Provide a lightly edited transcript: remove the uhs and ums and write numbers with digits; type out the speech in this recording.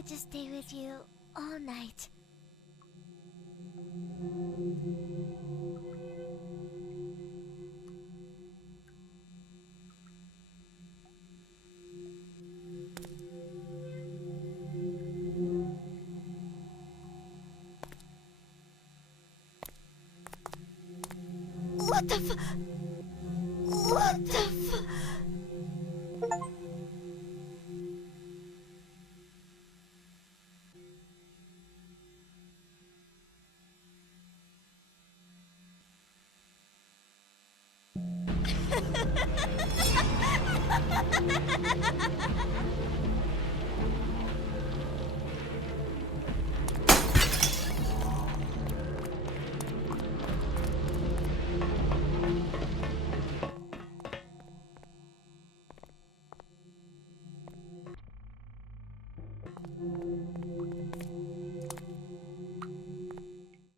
could just stay with you all night. What the f... What the f...